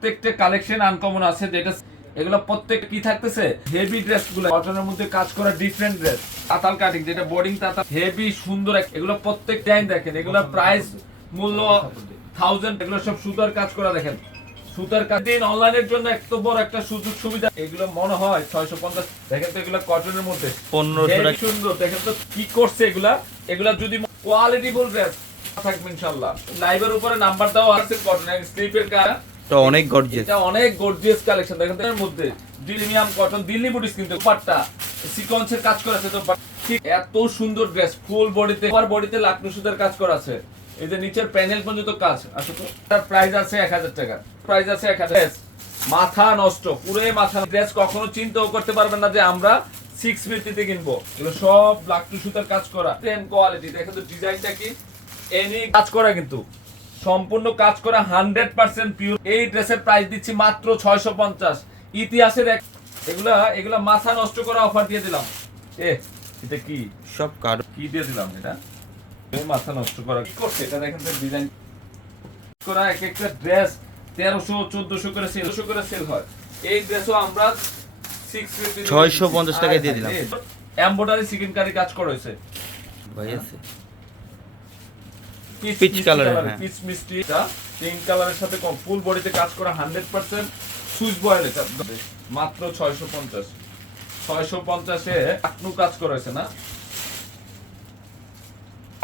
প্রত্যেকটা collection uncommon আছে যেটা এগুলো প্রত্যেক কি থাকতেছে? হেভি ড্রেসগুলো কটনের মধ্যে কাজ করা ডিফারেন্ট ড্রেস তাতাল কাটিং যেটা বোর্ডিং তাতাল হেভি সুন্দর এগুলো প্রত্যেক টাইম দেখেন এগুলো প্রাইস মূল্য থাউজেন্ড এগুলো সব সুতার কাজ করা দেখেন। সুতার কাজ দিন অনলাইনের জন্য এত বড় একটা সুযোগ সুবিধা। এগুলো মনে হয় ছয়শো পঞ্চাশ দেখেন তো এগুলো কটনের মধ্যে। পনেরোশো সুন্দর। দেখেন তো কি করছে এগুলা? এগুলা যদি কোয়ালিটি বল ড্রেস থাকবে ইনশাআল্লাহ লাইভের উপরে নাম্বার দাও আছে কটন স্লিপের কাজ। তো অনেক গর্জিয়াস এটা অনেক গর্জিয়াস কালেকশন দেখেন, এর মধ্যে কটন দিল্লি বুটিস কিন্তু পাট্টা সিকোয়েন্সের কাজ করা আছে, তো এত সুন্দর ড্রেস ফুল বডিতে বডিতে সুতার কাজ করা আছে। এই যে নিচের প্যানেল পর্যন্ত কাজ আছে তো। তার প্রাইস আছে 1000 টাকা। প্রাইস আছে 1000 মাথা নষ্ট, পুরো মাথা ড্রেস কখনো চিন্তাও করতে পারবেন না যে আমরা সিক্স ফিফটিতে কিনবো। এগুলো সব লাকড়ু সুতার কাজ করা। টেন কোয়ালিটি দেখেন তো ডিজাইনটা কি? এনি কাজ করা কিন্তু। সম্পূর্ণ কাজ করা হান্ড্রেড পার্সেন্ট পিওর এই ড্রেসের প্রাইস দিচ্ছি মাত্র ছয়শো পঞ্চাশ। ইতিহাসের এগুলা এগুলা মাথা নষ্ট করা অফার দিয়ে দিলাম। এ এটা কি? সব কার্ড কি দিয়ে দিলাম এটা? মাথা নষ্ট করা কি করছে? এটা দেখেন তো ডিজাইন করা এক একটা ড্রেস তেরোশো চোদ্দশো করে করে সেল হয়। এই ড্রেসও আমরা সিক্স 650 টাকায় দিয়ে দিলাম। এম্বোডারি চিকেন কারি কাজ করা হয়েছে। ভাই আছে। পিচ হ্যাঁ। পিচ মিষ্টি পিঙ্ক কালারের সাথে কম। ফুল বডিতে কাজ করা হান্ড্রেড পার্সেন্ট সুইচ বয়েল মাত্র ছয়শো পঞ্চাশ। ছয়শো পঞ্চাশে আপনু কাজ করেছে না?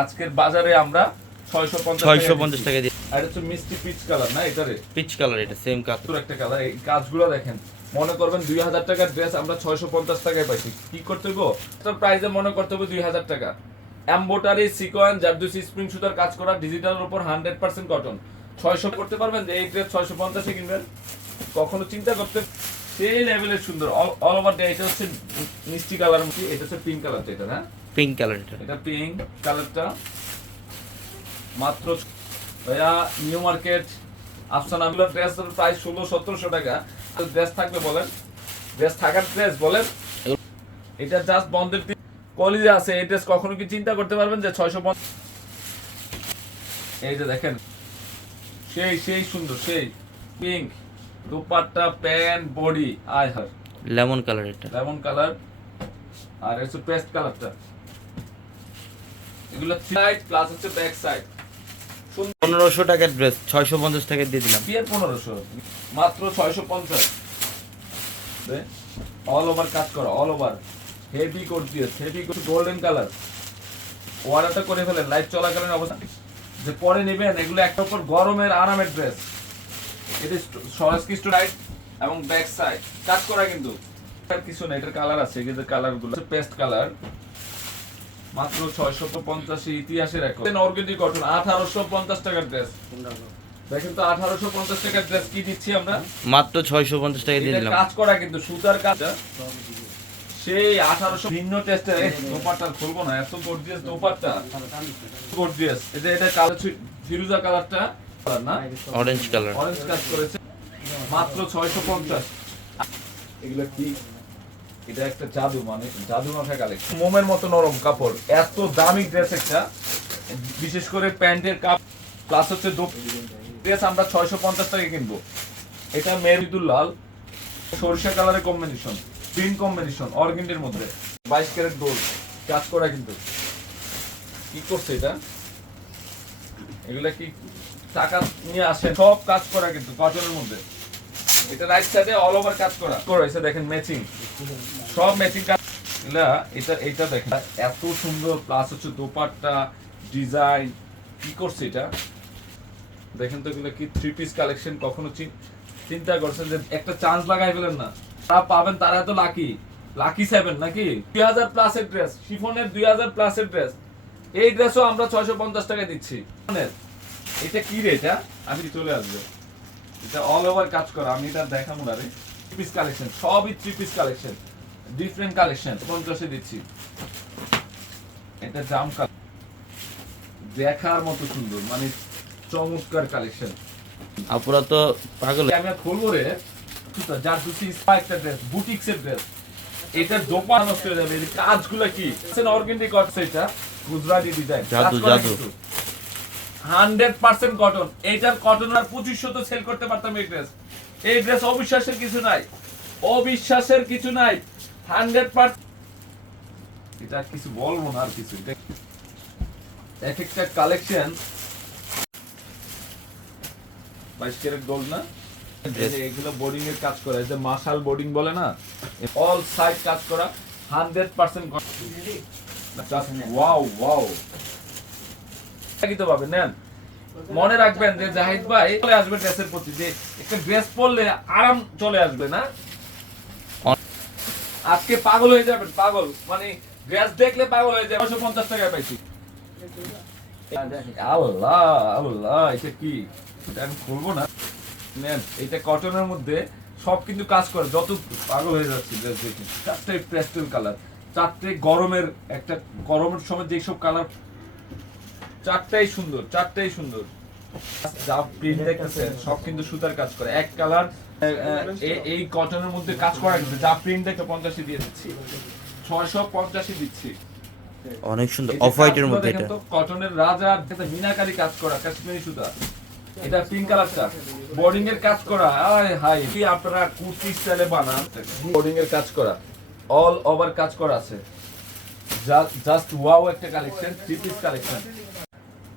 আজকের বাজারে আমরা ছয়শো পঞ্চাশ ছয়শো পঞ্চাশ টাকা দিয়ে। আর হচ্ছে মিষ্টি পিচ কালার না এটারে পিচ কালার এটা সেম কাজ। একটা কালার এই কাজগুলো দেখেন মনে করবেন দুই হাজার টাকার ড্রেস আমরা ছয়শো পঞ্চাশ টাকায় পাইছি। কি করতে হইব? প্রাইসে মনে করতে হবে দুই হাজার টাকা। এম্বোটারি সিকোয়েন্স জারদুসি স্প্রিং সুতার কাজ করা ডিজিটালের উপর হান্ড্রেড পার্সেন্ট কটন ছয়শো করতে পারবেন যে এই ড্রেস ছয়শো পঞ্চাশে কিনবেন। কখনো চিন্তা করতে সেই লেভেলের সুন্দর। অল ওভার ডে এটা হচ্ছে মিষ্টি কালার মধ্যে এটা হচ্ছে পিঙ্ক কালার এটা না? পিঙ্ক কালার এটা পিঙ্ক কালারটা মাত্র ভাইয়া নিউ মার্কেট আফসানা গুলো ড্রেস প্রাইস ষোলো সতেরোশো টাকা। ড্রেস থাকবে বলেন ড্রেস থাকার ড্রেস বলেন এটা জাস্ট বন্ধের দিন কলেজে আছে এই ড্রেস কখনো কি চিন্তা করতে পারবেন যে ছয়শো এই যে দেখেন সেই সেই সুন্দর সেই পিঙ্ক দুপাট্টা প্যান্ট বডি আয় হার লেমন কালার এটা। লেমন কালার আর হচ্ছে পেস্ট কালারটা এগুলো সাইড প্লাস হচ্ছে ব্যাক সাইড পনেরোশো টাকার ড্রেস ছয়শো পঞ্চাশ টাকা দিয়ে দিলাম। বিয়ের পনেরোশো মাত্র ছয়শো পঞ্চাশ। অল ওভার কাজ করো all over heavy gorgeous heavy golden colour অর্ডারটা করে ফেলেন লাইভ চলাকালীন অবস্থা। যে পরে নেবেন এগুলো একটা উপর গরমের আরামের ড্রেস এটা রাইট এবং ব্যাক সাইড কাজ করা কিন্তু। কিছু না এটার কালার আছে এগুলোর কালারগুলো। পেস্ট কালার মাত্র পঞ্চাশি অর্গেনিক আঠারোশো পঞ্চাশ টাকার ড্রেস দেখেন তো আঠারোশো পঞ্চাশ টাকার ড্রেস কি দিচ্ছি আমরা? মাত্র ছয়শো পঞ্চাশ টাকা দিয়ে দিলাম। কাজ করা কিন্তু সুতার কাজ। সেই আঠারোশো ভিন্ন টেস্টের দোপাট্টা খুলবো না এত গর্জিয়াস দোপাট্টা গর্জিয়াস এটা এটা কালার ফিরুজা কালারটা না? অরেঞ্জ কালার অরেঞ্জ কাজ করেছে। মাত্র ছয়শো পঞ্চাশ। এগুলো কি? এটা একটা জাদু মানে জাদু মাখা কালেকশন মোমের মতো নরম কাপড় এত দামি ড্রেস একটা। বিশেষ করে প্যান্টের কাপ। প্লাস হচ্ছে ড্রেস আমরা ছয়শো পঞ্চাশ টাকা কিনবো। এটা মেরুদুল লাল। সরিষা কালারের কম্বিনেশন গ্রিন কম্বিনেশন, অর্গেন্ডের মধ্যে। বাইশ ক্যারেট গোল্ড কাজ করা কিন্তু। কি করছে এটা? এগুলা কি টাকা নিয়ে আসে? সব কাজ করা কিন্তু কটনের মধ্যে। এটা রাইট সাইডে অল ওভার কাজ করা। করেছে দেখেন ম্যাচিং সব ম্যাচিং কাজ এগুলা, এটা এটা দেখেন। এত সুন্দর প্লাস হচ্ছে দোপাট্টা ডিজাইন কি করছে এটা? দেখেন তো এগুলো কি থ্রি পিস কালেকশন কখনো চিন- চিন্তা করছেন যে একটা চান্স লাগাই ফেলেন না। তারা পাবেন তারা তো লাকি লাকি সেভেন নাকি? দুই হাজার প্লাসের ড্রেস শিফনের দুই হাজার প্লাসের ড্রেস এই ড্রেসও আমরা ছয়শো পঞ্চাশ টাকা দিচ্ছি। এটা কি রে এটা আমি চলে আসবে। এটা অল ওভার কাজ করা আমি এটা দেখাবো না রে। থ্রি পিস কালেকশন সবই three piece collection different collection পঞ্চাশে দিচ্ছি। এটা জাম কালার দেখার মতো সুন্দর মানে চমৎকার কালেকশন আপুরা তো পাগল। আমি খুলবো রে। সুতা, যার দুটি স্পাইকটা ড্রেস বুটিক্সের ড্রেস এটার দোকান নষ্ট হয়ে যাবে। কাজগুলো কি? অর্গেন্ডি কটস এটা। গুজরাটি ডিজাইন জাদু, জাদু। হান্ড্রেড পার্সেন্ট কটন এইটার কটন আর পঁচিশশো তো সেল করতে পারতাম এই ড্রেস এই ড্রেস অবিশ্বাসের কিছু নাই। অবিশ্বাসের কিছু নাই। হান্ড্রেড পার্সেন্ট এটা কিছু বলব না আর কিছু। এক একটা কালেকশন বাইশ ক্যারেট গোল্ড না? এগুলো বোর্ডিং এর কাজ করে যে মার্শাল বোর্ডিং বলে না অল সাইড কাজ করা হান্ড্রেড পার্সেন্ট মনে রাখবেন যে জাহিদ ভাই চলে আসবে ড্রেসের প্রতি, যে একটা ড্রেস পরলে আরাম চলে আসবে না? আজকে পাগল হয়ে যাবেন, পাগল। মানে ড্রেস দেখলে পাগল হয়ে যাবে পঞ্চাশ টাকায় পাইছি। আল্লাহ আল্লাহ, এটা কি? আমি খুলবো না। নেন এটা কটনের মধ্যে সব কিন্তু কাজ করে। যত পাগল হয়ে যাচ্ছে চারটে প্যাস্টেল কালার চারটে গরমের একটা গরমের সময় যেসব কালার চারটাই সুন্দর চারটাই সুন্দর। যা প্রিন্ট দেখতেছেন সব কিন্তু সুতার কাজ করে। এক কালার এই কটনের মধ্যে কাজ করা কিন্তু যা প্রিন্ট দেখে পঞ্চাশি দিয়ে দিচ্ছি। ছয়শো পঞ্চাশি দিচ্ছি। অনেক সুন্দর অফ হোয়াইটের মধ্যে এটা। কটনের রাজা মিনাকারি কাজ করা কাশ্মীরি সুতা। এটা পিঙ্ক কালারটা বোর্ডিং এর কাজ করা। আয় হাই কি আপনারা কুর্তি স্টাইলে বানান। বোর্ডিং এর কাজ করা। অল ওভার কাজ করা আছে। জাস্ট ওয়াও একটা কালেকশন থ্রি পিস কালেকশন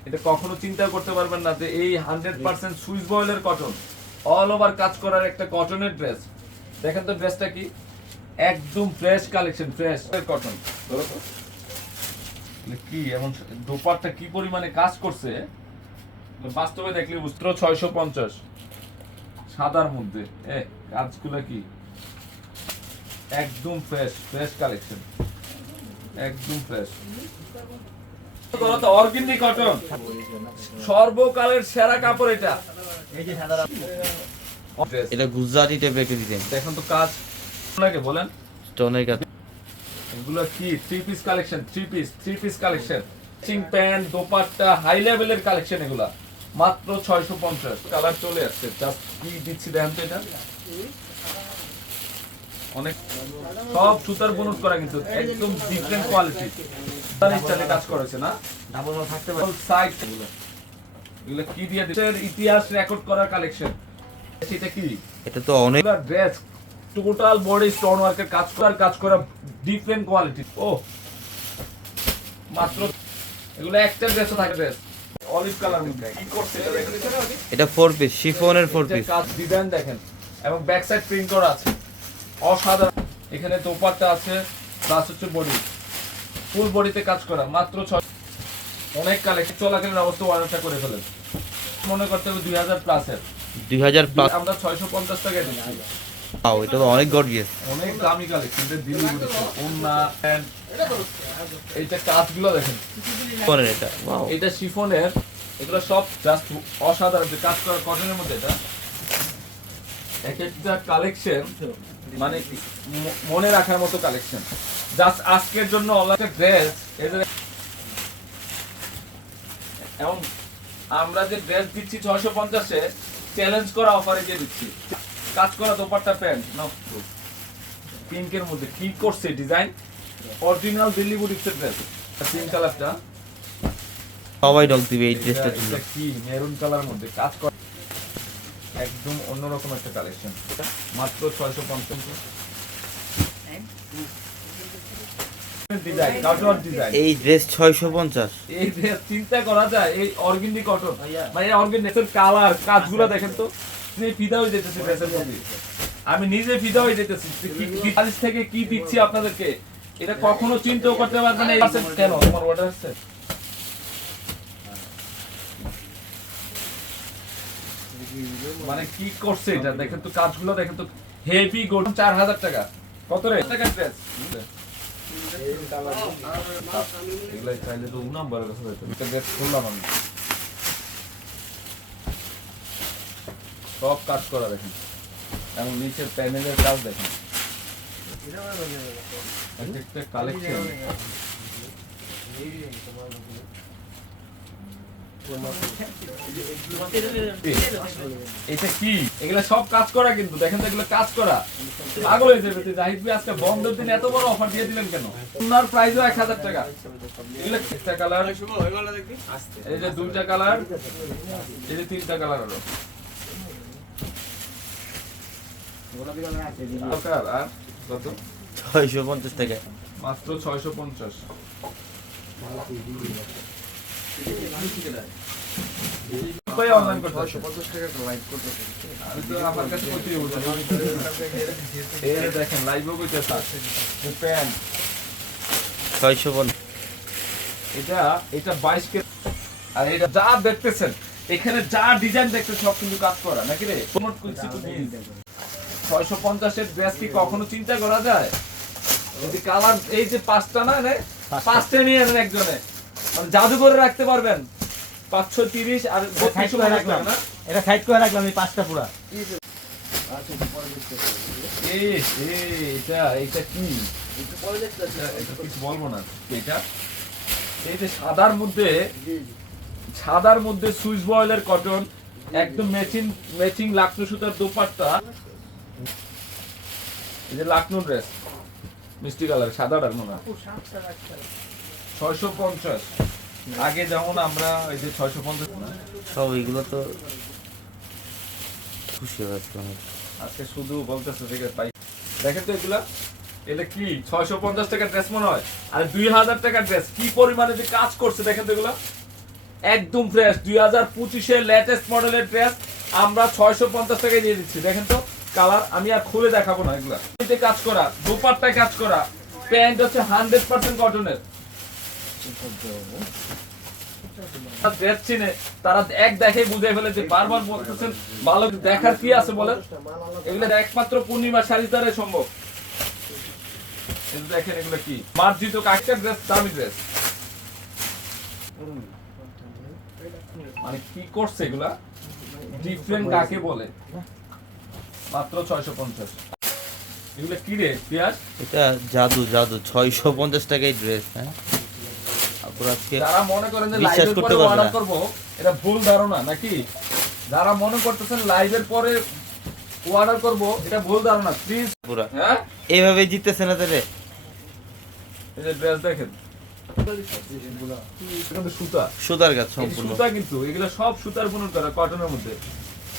এটা কখনো চিন্তা করতে পারবেন না যে এই হান্ড্রেড পার্সেন্ট সুইস বয়েলের কটন অল ওভার কাজ করার একটা কটনের ড্রেস দেখেন তো ড্রেসটা কি? একদম ফ্রেশ কালেকশন ফ্রেশ কটন কি এমন দোপারটা কি পরিমাণে কাজ করছে? বাস্তবে দেখলে বুঝতে ছয়শো পঞ্চাশ। সাদার মধ্যে। এ কাজগুলো কি? একদম ফ্রেশ ফ্রেশ কালেকশন একদম ফ্রেশ অর্গিনিক কটন। সর্বকালের সেরা কাপড় এটা। এটা গুজরাটি টাইপের একটা ডিজাইন দেখুন তো কাজ লাগে বলেন। স্টোনের কাজ। এগুলো কি? Three piece collection three piece three piece collection চিং প্যান্ট দোপাট্টা হাই লেভেলের কালেকশন এগুলা। মাত্র ছয়শো পঞ্চাশ। কালার চলে আসছে। জাস্ট কি দিচ্ছি দেখেন তো এটা? অনেক সব সুতার বনুট করা কিন্তু একদম ডিফারেন্ট কোয়ালিটি স্টাইলে কাজ করেছে না? ডাবল থাকতে পারে। সাইড এগুলো কি দিয়ে ইতিহাস রেকর্ড করার কালেকশন সেটা কি? এটা তো অনেক ড্রেস টোটাল বডি স্টোন ওয়ার্কের কাজ করার কাজ করা ডিফারেন্ট কোয়ালিটি ও। মাত্র এগুলো একটা ড্রেসও থাকে ড্রেস অলিভ কালার মধ্যে কি করছে এটা দেখেন? এটা ফোর পিস শিফনের ফোর পিস কাজ ডিজাইন দেখেন। এবং ব্যাক সাইড প্রিন্ট করা আছে। অসাধারণ। এখানে দোপাট্টা আছে প্লাস হচ্ছে বডি ফুল বডিতে কাজ করা মাত্র ছয় অনেক কালেকশন চলাকালীন অবস্থা অর্ডারটা করে ফেলেন। মনে করতে হবে দুই হাজার প্লাসের দুই হাজার প্লাস আমরা ছয়শো পঞ্চাশ টাকায় দিচ্ছি। পাও এটা তো অনেক গর্জিয়াস অনেক দামি কালেকশন এটা দিল্লি বুটিক ওন্না প্যান্ট। এইটা কাজগুলো দেখেন। এটা ওয়াও এটা শিফনের এগুলো সব জাস্ট অসাধারণ যে কাজ করা কটনের মধ্যে এটা। এক একটা কালেকশন মানে মনে রাখার মতো কালেকশন জাস্ট আজকের জন্য অনলাইন ড্রেস এদের এবং আমরা যে ড্রেস দিচ্ছি ছয়শো পঞ্চাশে চ্যালেঞ্জ করা অফারে দিয়ে দিচ্ছি। কাজ করা দোপাট্টা প্যান্ট পিঙ্কের মধ্যে কি করছে ডিজাইন? অরিজিনাল দিল্লি বুটিক্সের ড্রেস পিঙ্ক কালারটা সবাই ডক দিবে এই ড্রেসটার জন্য। কি? মেরুন কালার মধ্যে কাজ করা। একদম অন্যরকম একটা কালেকশন মাত্র ছয়শো পঞ্চাশ। ডিজাইন কাটওয়ার ডিজাইন এই ড্রেস ছয়শো পঞ্চাশ। এই যে চিন্তা করা যায় এই অর্গেন্ডি কটন মানে অর্গেন্ডিকের কালার কাজগুলো দেখেন তো। যে ফিদা হয়ে যেতেছে আমি নিজে ফিদা হয়ে যেতেছি। যে কি কি কাজ থেকে কি দিচ্ছি আপনাদেরকে? এটা কখনো চিন্তাও করতে পারবেন না কেন? তোমার অর্ডার আছে মানে কি করছে এটা? দেখেন তো কাজগুলো, দেখেন তো হেভি গোল্ড চার হাজার টাকা। কত রে? টাকা ড্রেস এগুলাই চাইলে তো নাম্বারের কাছে হইতো এটা ড্রেস খুললাম আমি। সব কাজ করা দেখেন। এবং নিচের প্যানেলের কাজ দেখেন। একটা একটা কালেকশন এটা কি? এগুলা সব কাজ করা কিন্তু। দেখেন তো এগুলো কাজ করা। পাগল হয়ে যাবে। জাহিদ ভাই আজকে বন্ধের দিন এত বড় অফার দিয়ে দিলেন কেন? ওনার প্রাইসও এক হাজার টাকা। এগুলো একটা কালার এই যে দুইটা কালার এই যে তিনটা কালার হলো। দরকার আর কত? ছয়শো পঞ্চাশ টাকা। মাত্র ছয়শো পঞ্চাশ। দেখেন প্যান্ট। ছয়শো এটা এটা বাইশ কে আর এটা যা দেখতেছেন এখানে যা ডিজাইন দেখতেছেন সব কিন্তু কাজ করা নাকি রে? প্রমোট করছি তো ছয়শো পঞ্চাশের ড্রেস কি কখনো চিন্তা করা যায়? যদি কালার এই যে পাঁচটা না পাঁচটা। নিয়ে নেন একজনে। মানে জাদু করে রাখতে পারবেন। পাঁচশো তিরিশ আর রাখলাম। না? এটা সাইড করে রাখলাম এই পাঁচটা পুরা। এটা এটা কি? কিছু বলব না এটা এই যে সাদার মধ্যে সাদার মধ্যে সুইচ বয়েলের কটন একদম ম্যাচিং ম্যাচিং লাকনো সুতার দোপাট্টা। এই যে লাকনো ড্রেস মিষ্টি কালার মনে হয়। ছয়শো পঞ্চাশ। আগে যেমন আমরা এই যে ছয়শো পঞ্চাশ সব এগুলো তো খুশি হয়েছে আজকে শুধু বলতেছে ঠিক আছে পাই দেখেন তো এগুলা। এটা কি? ছয়শো পঞ্চাশ টাকার ড্রেস মনে হয়? আর দুই হাজার টাকার ড্রেস কি পরিমাণে যে কাজ করছে দেখেন তো এগুলা। একদম ফ্রেশ দুই হাজার পঁচিশের লেটেস্ট মডেলের ড্রেস আমরা ছয়শো পঞ্চাশ টাকায় দিয়ে দিচ্ছি দেখেন তো। কালার আমি আর খুলে দেখাবো না এগুলা। কাজ করা, দুপাট্টায় কাজ করা। প্যান্ট হচ্ছে হান্ড্রেড পার্সেন্ট কটনের। তারা এক দেখে বুঝে ফেলেছে বারবার বলতেছেন, ভালো দেখার কি আছে বলেন? এগুলো একমাত্র পূর্ণিমা শাড়ি দ্বারা সম্ভব দেখেন এগুলো কি? মার্জিত কাকটা ড্রেস দামি ড্রেস মানে কি করছে এগুলা? ডিফারেন্ট কাকে বলে? মাত্র ছয়শো পঞ্চাশ। এগুলো কি রে? পিয়াজ? এটা জাদু জাদু। ছয়শো পঞ্চাশ টাকায় ড্রেস হ্যাঁ? যারা মনে করেন যে লাইভের পরে অর্ডার করব এটা ভুল ধারণা নাকি? যারা মনে করতেছেন লাইভের পরে অর্ডার করব এটা ভুল ধারণা। প্লিজ পুরা। হ্যাঁ? এইভাবে জিততেছে না তাহলে? এই যে ড্রেস দেখেন। সুতা। সুতার এই সম্পূর্ণ। সুতা কিন্তু এগুলো সব সুতার বুনন করা কটনের মধ্যে।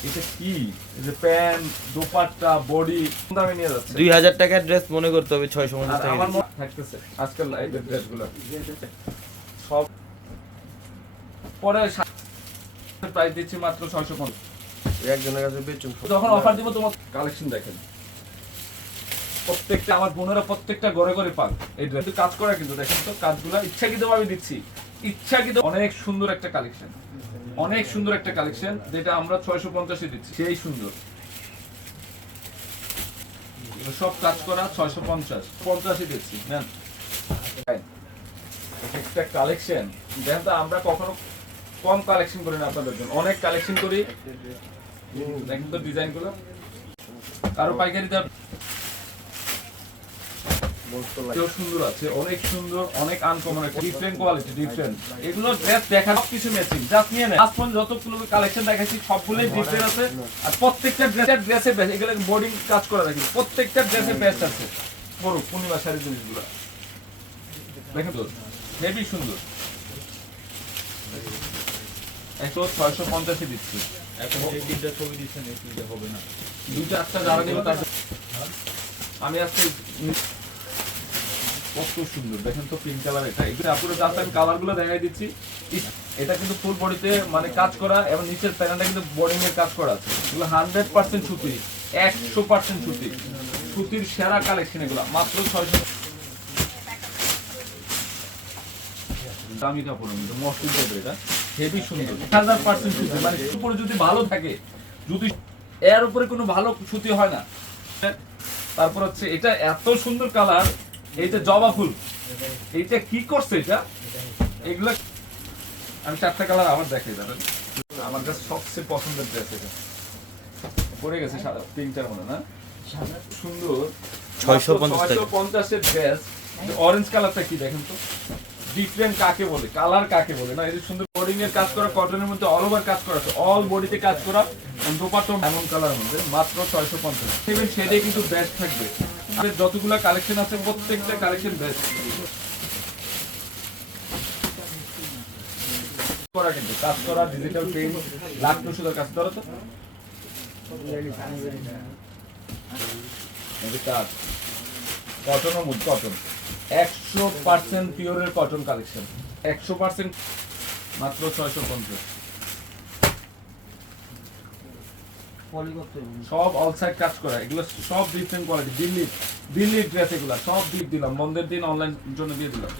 এটা কি? যে প্যান্ট দোপাট্টা বডি দামে নিয়ে যাচ্ছে। দুই হাজার টাকার ড্রেস মনে করতে হবে ছয়শো পঞ্চাশ টাকা আমার থাকতেছে আজকাল লাইভের ড্রেসগুলো সব পরে প্রাইস দিচ্ছি মাত্র ছয়শো পঞ্চাশ। একজনের কাছে বেচুন। যখন অফার দিব তোমার কালেকশন দেখেন। প্রত্যেকটা আমার বোনেরা প্রত্যেকটা ঘরে ঘরে পান এই ড্রেস কাজ করা কিন্তু দেখেন তো কাজগুলো ইচ্ছাকৃত ভাবে দিচ্ছি। ইচ্ছাকৃত অনেক সুন্দর একটা কালেকশন অনেক সুন্দর একটা কালেকশন যেটা আমরা ছয়শো পঞ্চাশে দিচ্ছি। সেই সুন্দর। সব কাজ করা ছয়শো পঞ্চাশ। পঞ্চাশে দিচ্ছি, নেন। একটা কালেকশন দেখেন তো আমরা কখনো কম কালেকশন করি না আপনাদের জন্য। অনেক কালেকশন করি। দেখেন তো ডিজাইনগুলো। কারও পাইকারি এও সুন্দর আছে অনেক সুন্দর অনেক আনকমন ডিফারেন্ট কোয়ালিটি ডিফারেন্ট এগুলো ড্রেস দেখা সব ম্যাচিং জাস্ট নিয়ে নেন। আজপর্যন্ত যতগুলো কালেকশন দেখাচ্ছি সবগুলোই ডিফারেন্ট আছে। আর প্রত্যেকটা ড্রেসের ড্রেসে বেস্ট এগুলো বোর্ডিং কাজ করা দেখি প্রত্যেকটা ড্রেসে বেস্ট আছে। বড় পূর্ণিমা শাড়ি জিনিসগুলো। দেখেন তো হেভি সুন্দর। একশো ছয়শো পঞ্চাশে দিচ্ছি। যারা নেবে তার আমি আজকে কত সুন্দর। দেখেন তো পিঙ্ক কালার এটা। আপুরে দেখাই দিচ্ছি। এটা কিন্তু ফুল বডিতে মানে কাজ করা এবং নিচের প্যানেলটা কিন্তু এর কাজ করা আছে। এগুলো হান্ড্রেড পার্সেন্ট সুতি, একশো পার্সেন্ট সুতি। সুতির সেরা কালেকশন এগুলো, মাত্র ছয়শো দামি কাপড় মসলিন টাইপের এটা। হেভি সুন্দর। পার্সেন্ট সুতি মানে যদি ভালো থাকে, যদি এর উপরে কোনো ভালো সুতি হয় না, তারপর হচ্ছে এটা এত সুন্দর কালার এই যে জবা ফুল এইটা কি করছে এটা? এগুলা আমি চারটা কালার আবার দেখাই যাবেন আমার কাছে সবচেয়ে পছন্দের ড্রেস এটা। পড়ে গেছে সাদা তিনটার মনে না? সুন্দর। ছয়শো পঞ্চাশের ড্রেস অরেঞ্জ কালারটা কি দেখেন তো? ডিফারেন্ট কাকে বলে? কালার কাকে বলে? না এই যে সুন্দর বোর্ডিং এর কাজ করা কটনের মধ্যে অল ওভার কাজ করা আছে। অল বডিতে কাজ করা দোপাট্টা এমন কালার মধ্যে মাত্র ছয়শো পঞ্চাশ। সেভেন কিন্তু বেস্ট থাকবে। আমাদের যতগুলো কালেকশন আছে, প্রত্যেকটা কালেকশন বেস্ট করা কিন্তু, কাজ করা ডিজিটাল কাজ তো। কটন ও মুড কটন একশো পার্সেন্ট পিওরের কটন কালেকশন একশো পার্সেন্ট মাত্র ছয়শো পঞ্চাশ পলি করতে হবে। সব অল সাইড কাজ করা এগুলো সব ডিফারেন্ট কোয়ালিটি দিল্লি দিল্লির ড্রেস এগুলো সব দিয়ে দিলাম বন্ধের দিন অনলাইন জন্য দিয়ে দিলাম।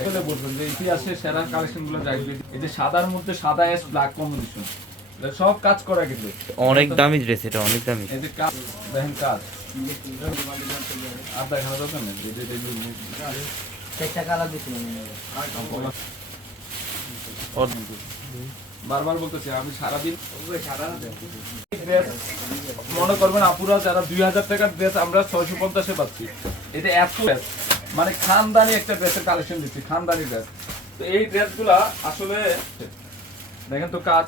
এগুলো বলবেন যে ইতিহাসে সেরা কালেকশনগুলো যাই এই যে সাদার মধ্যে সাদা এস ব্ল্যাক কম্বিনেশন সব কাজ করা কিন্তু। অনেক দামি ড্রেস এটা অনেক দামি। এই যে কাজ দেখেন কাজ। আর দেখানো দরকার নেই যে- যে- কালার দিছিলাম বারবার বলতেছি আমি সারাদিন ড্রেস মনে করবেন আপুরা যারা দুই হাজার টাকার ড্রেস আমরা ছয়শো পঞ্চাশে পাচ্ছি। এটা এত ড্রেস মানে খানদানি একটা ড্রেসের কালেকশন দিচ্ছি খানদানি ড্রেস তো এই ড্রেসগুলা আসলে দেখেন তো কাজ